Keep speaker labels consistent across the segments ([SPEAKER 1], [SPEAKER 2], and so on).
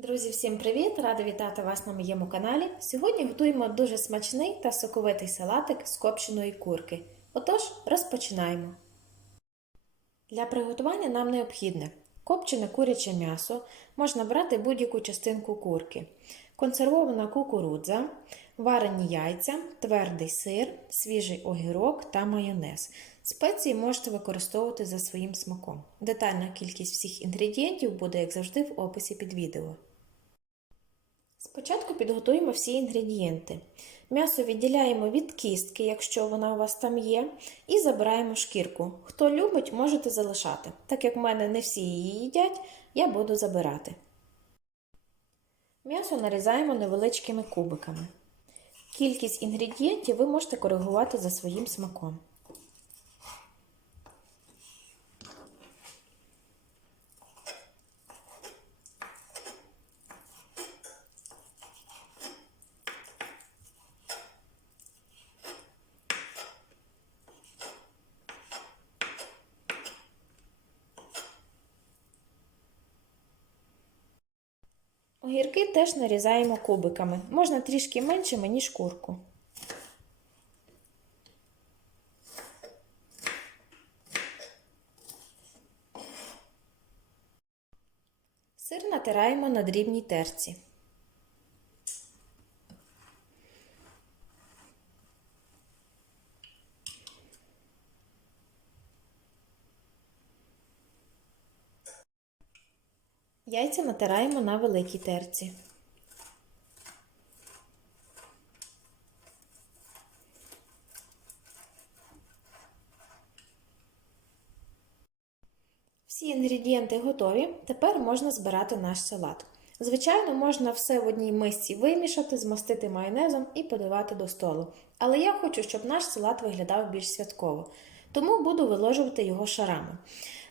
[SPEAKER 1] Друзі, всім привіт! Рада вітати вас на моєму каналі. Сьогодні готуємо дуже смачний та соковитий салатик з копченої курки. Отож, розпочинаємо. Для приготування нам необхідне копчене куряче м'ясо, можна брати будь-яку частинку курки, консервована кукурудза, варені яйця, твердий сир, свіжий огірок та майонез. Спеції можете використовувати за своїм смаком. Детальна кількість всіх інгредієнтів буде, як завжди, в описі під відео. Спочатку підготуємо всі інгредієнти. М'ясо відділяємо від кістки, якщо вона у вас там є, і забираємо шкірку. Хто любить, можете залишати. Так як в мене не всі її їдять, я буду забирати. М'ясо нарізаємо невеличкими кубиками. Кількість інгредієнтів ви можете коригувати за своїм смаком. Огірки теж нарізаємо кубиками. Можна трішки меншими, ніж курку. Сир натираємо на дрібній терці. Яйця натираємо на великій терці. Всі інгредієнти готові. Тепер можна збирати наш салат. Звичайно, можна все в одній мисці вимішати, змастити майонезом і подавати до столу. Але я хочу, щоб наш салат виглядав більш святково, тому буду виложувати його шарами.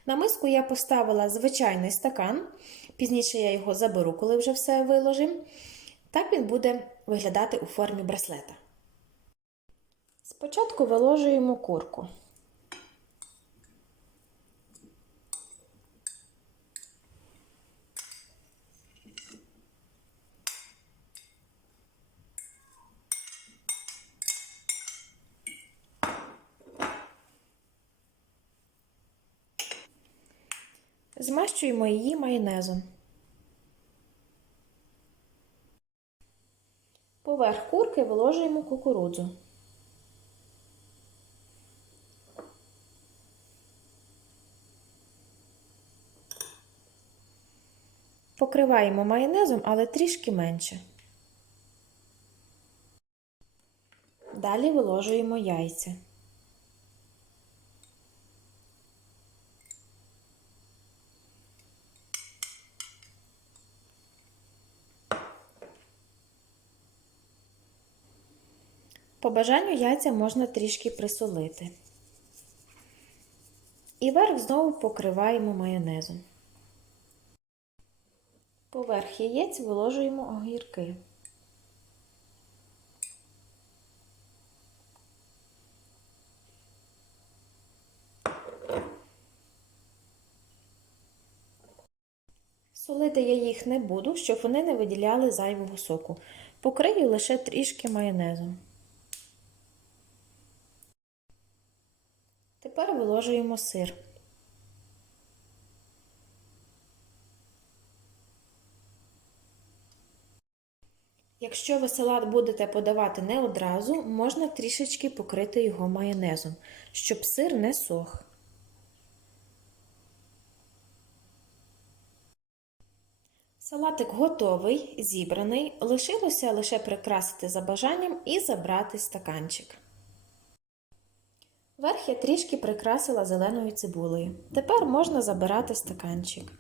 [SPEAKER 1] На миску я поставила звичайний стакан, пізніше я його заберу, коли вже все виложим. Так він буде виглядати у формі браслета. Спочатку виложуємо курку. Змащуємо її майонезом. Поверх курки виложуємо кукурудзу. Покриваємо майонезом, але трішки менше. Далі виложуємо яйця. По бажанню яйця можна трішки присолити. І верх знову покриваємо майонезом. Поверх яєць виложуємо огірки. Солити я їх не буду, щоб вони не виділяли зайвого соку. Покрию лише трішки майонезом. Тепер виложуємо сир. Якщо ви салат будете подавати не одразу, можна трішечки покрити його майонезом, щоб сир не сох. Салатик готовий, зібраний. Лишилося лише прикрасити за бажанням і забрати стаканчик. Верх я трішки прикрасила зеленою цибулею. Тепер можна забирати стаканчик.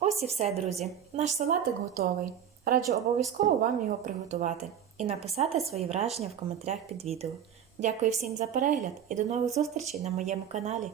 [SPEAKER 1] Ось і все, друзі. Наш салатик готовий. Раджу обов'язково вам його приготувати і написати свої враження в коментарях під відео. Дякую всім за перегляд і до нових зустрічей на моєму каналі.